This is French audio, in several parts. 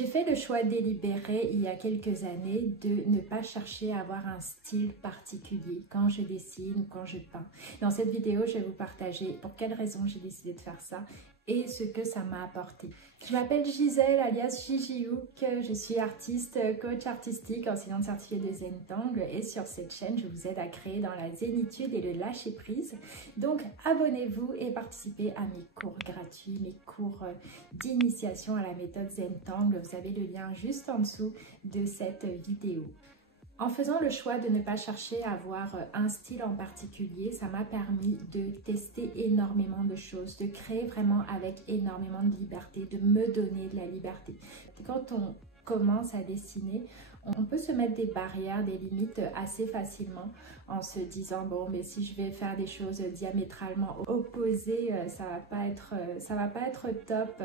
J'ai fait le choix délibéré il y a quelques années de ne pas chercher à avoir un style particulier quand je dessine ou quand je peins. Dans cette vidéo, je vais vous partager pour quelles raisons j'ai décidé de faire ça et ce que ça m'a apporté. Je m'appelle Gisèle alias Gigi Hook, je suis artiste, coach artistique, enseignante certifiée de Zentangle et sur cette chaîne, je vous aide à créer dans la zénitude et le lâcher prise. Donc abonnez-vous et participez à mes cours gratuits, mes cours d'initiation à la méthode Zentangle. Vous avez le lien juste en dessous de cette vidéo. En faisant le choix de ne pas chercher à avoir un style en particulier, ça m'a permis de tester énormément de choses, de créer vraiment avec énormément de liberté, de me donner de la liberté. Quand on commence à dessiner, on peut se mettre des barrières, des limites assez facilement en se disant bon, mais si je vais faire des choses diamétralement opposées, ça va pas être top.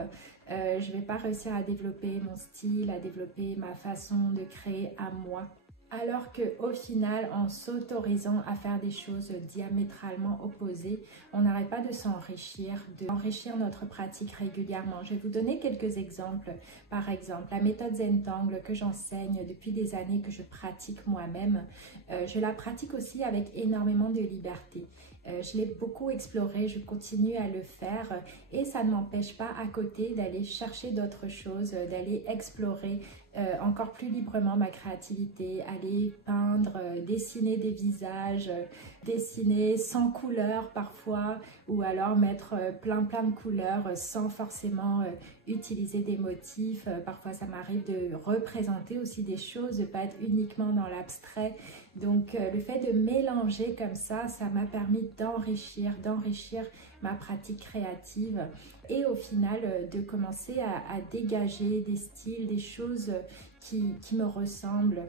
Je vais pas réussir à développer mon style, à développer ma façon de créer à moi. Alors qu'au final, en s'autorisant à faire des choses diamétralement opposées, on n'arrête pas de s'enrichir, d'enrichir notre pratique régulièrement. Je vais vous donner quelques exemples. Par exemple, la méthode Zentangle que j'enseigne depuis des années, que je pratique moi-même, je la pratique aussi avec énormément de liberté. Je l'ai beaucoup exploré, je continue à le faire et ça ne m'empêche pas à côté d'aller chercher d'autres choses, d'aller explorer encore plus librement ma créativité, aller peindre, dessiner des visages, dessiner sans couleur parfois ou alors mettre plein de couleurs sans forcément utiliser des motifs. Parfois ça m'arrive de représenter aussi des choses, de ne pas être uniquement dans l'abstrait. Donc le fait de mélanger comme ça m'a permis d'enrichir ma pratique créative et au final de commencer à dégager des styles, des choses qui me ressemblent.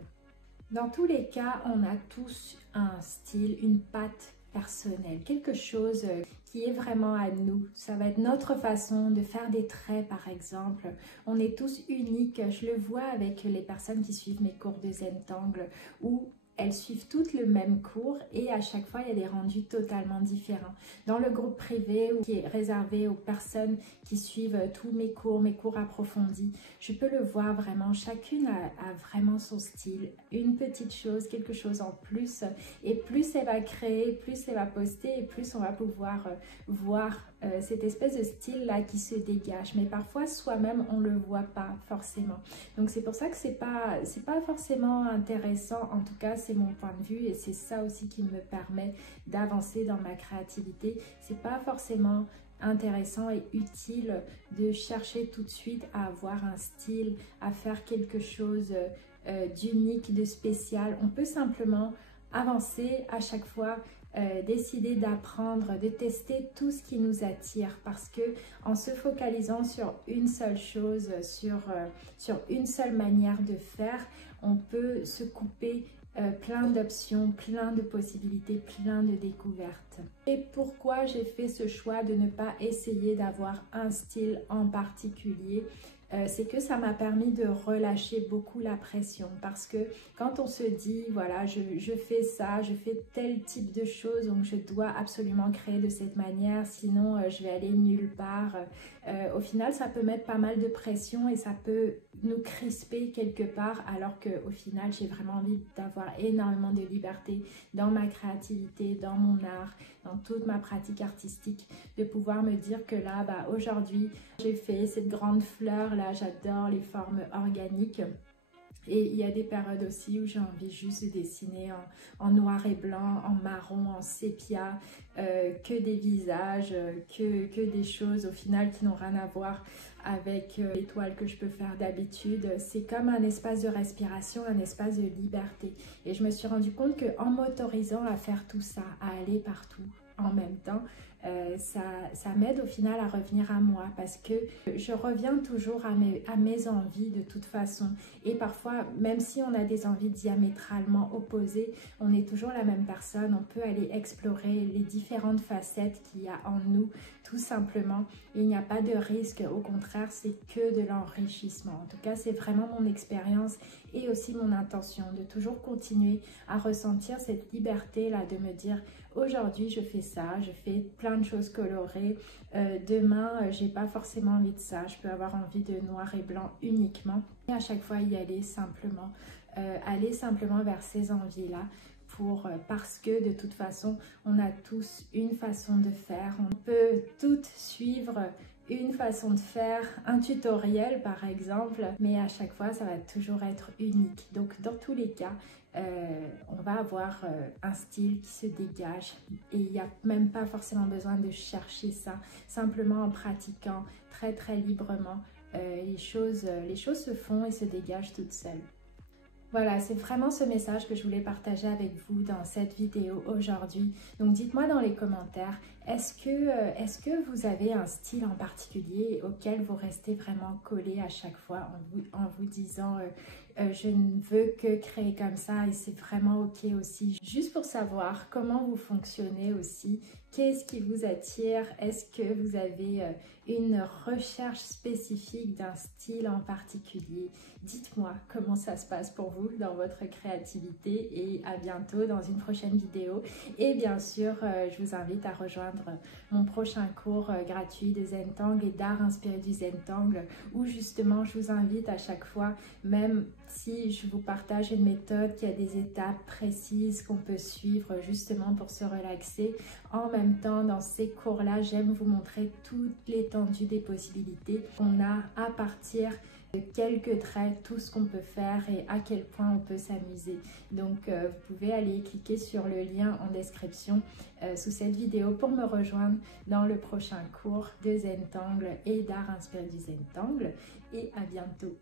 Dans tous les cas, on a tous un style, une patte personnelle, quelque chose qui est vraiment à nous. Ça va être notre façon de faire des traits par exemple. On est tous uniques, je le vois avec les personnes qui suivent mes cours de Zentangle où elles suivent toutes le même cours et à chaque fois, il y a des rendus totalement différents. Dans le groupe privé qui est réservé aux personnes qui suivent tous mes cours approfondis, je peux le voir vraiment. Chacune a vraiment son style, une petite chose, quelque chose en plus. Et plus elle va créer, plus elle va poster et plus on va pouvoir voir cette espèce de style-là qui se dégage. Mais parfois, soi-même, on ne le voit pas forcément. Donc, c'est pour ça que c'est pas forcément intéressant. En tout cas, c'est mon point de vue et c'est ça aussi qui me permet d'avancer dans ma créativité. C'est pas forcément intéressant et utile de chercher tout de suite à avoir un style, à faire quelque chose d'unique, de spécial. On peut simplement avancer à chaque fois, décider d'apprendre, de tester tout ce qui nous attire parce que en se focalisant sur une seule chose, sur une seule manière de faire, on peut se couper plein d'options, plein de possibilités, plein de découvertes. Et pourquoi j'ai fait ce choix de ne pas essayer d'avoir un style en particulier? C'est que ça m'a permis de relâcher beaucoup la pression parce que quand on se dit voilà je fais ça, je fais tel type de choses donc je dois absolument créer de cette manière sinon je vais aller nulle part, au final ça peut mettre pas mal de pression et ça peut nous crisper quelque part alors qu'au final j'ai vraiment envie d'avoir énormément de liberté dans ma créativité, dans mon art, dans toute ma pratique artistique, de pouvoir me dire que là aujourd'hui j'ai fait cette grande fleur là, j'adore les formes organiques. Et il y a des périodes aussi où j'ai envie juste de dessiner en noir et blanc, en marron, en sépia, que des visages, que des choses au final qui n'ont rien à voir avec les toiles que je peux faire d'habitude. C'est comme un espace de respiration, un espace de liberté. Et je me suis rendu compte qu'en m'autorisant à faire tout ça, à aller partout en même temps, ça m'aide au final à revenir à moi parce que je reviens toujours à mes envies de toute façon et parfois même si on a des envies diamétralement opposées, on est toujours la même personne, on peut aller explorer les différentes facettes qu'il y a en nous tout simplement. Il n'y a pas de risque, au contraire, c'est que de l'enrichissement. En tout cas, c'est vraiment mon expérience et aussi mon intention de toujours continuer à ressentir cette liberté-là, de me dire aujourd'hui je fais ça, je fais plein de choses colorées, demain j'ai pas forcément envie de ça, je peux avoir envie de noir et blanc uniquement. Et à chaque fois y aller simplement vers ces envies-là. Parce que de toute façon, on a tous une façon de faire. On peut toutes suivre une façon de faire, un tutoriel par exemple, mais à chaque fois, ça va toujours être unique. Donc, dans tous les cas, on va avoir un style qui se dégage et il n'y a même pas forcément besoin de chercher ça. Simplement en pratiquant très très librement, les choses se font et se dégagent toutes seules. Voilà, c'est vraiment ce message que je voulais partager avec vous dans cette vidéo aujourd'hui. Donc dites-moi dans les commentaires, est-ce que vous avez un style en particulier auquel vous restez vraiment collé à chaque fois en vous disant je ne veux que créer comme ça et c'est vraiment ok aussi. Juste pour savoir comment vous fonctionnez aussi, qu'est-ce qui vous attire? Est-ce que vous avez une recherche spécifique d'un style en particulier? Dites-moi comment ça se passe pour vous dans votre créativité et à bientôt dans une prochaine vidéo. Et bien sûr, je vous invite à rejoindre mon prochain cours gratuit de Zentangle et d'art inspiré du Zentangle où justement je vous invite à chaque fois, même si je vous partage une méthode qui a des étapes précises qu'on peut suivre justement pour se relaxer. En même temps, dans ces cours-là, j'aime vous montrer toute l'étendue des possibilités qu'on a à partir de quelques traits, tout ce qu'on peut faire et à quel point on peut s'amuser. Donc, vous pouvez aller cliquer sur le lien en description sous cette vidéo pour me rejoindre dans le prochain cours de Zentangle et d'art inspiré du Zentangle. Et à bientôt!